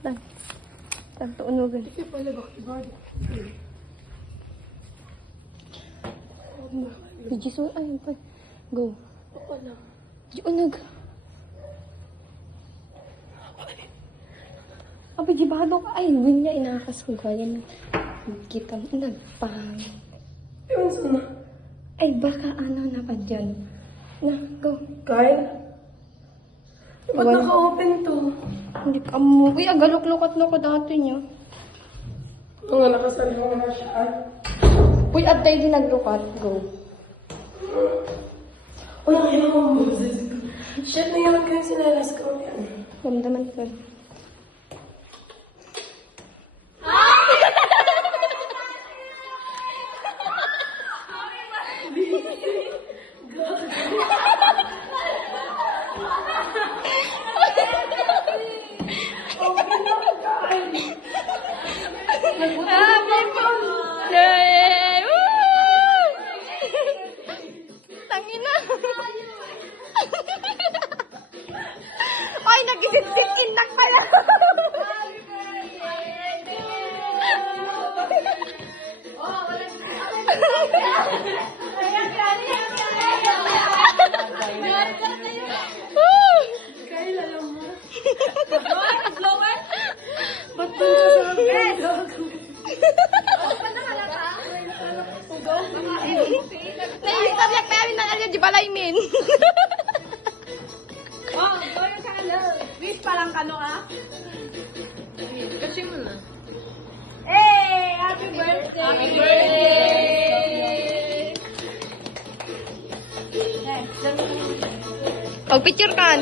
Dan. Dan, tuunugan. Kasi pala bakit? Jisun, ay, pa. Go. Ako na. Jiunog. Abi, jibado ka. Ay, win niya, inakas ko. Yan. Kita mo, nagpang. Ewan sana. Ay, baka ano na pa dyan. Na, go. Kyle? Ba't Wala. naka-open to? Hindi ka mo. Uy, agalok-lukat na ko dati niya. Mga nakasalaw na siya. Uy, at tayo din naglukat. Go. Uy, nakailang ang boses ko. Shit, nayaman ko yung sinalas ko. Damdaman ko. Yay! Woo! Tangina! Ay, nag-isip-sipin na pala! Kyle, alam mo. Ba't ba nasa Naisabiyak pa yamin ng alya, di balay min. Oh, going ka na. Wish pa lang kano ah. Kasi mo na. Hey! Happy birthday! Happy birthday! Pag-picture kan.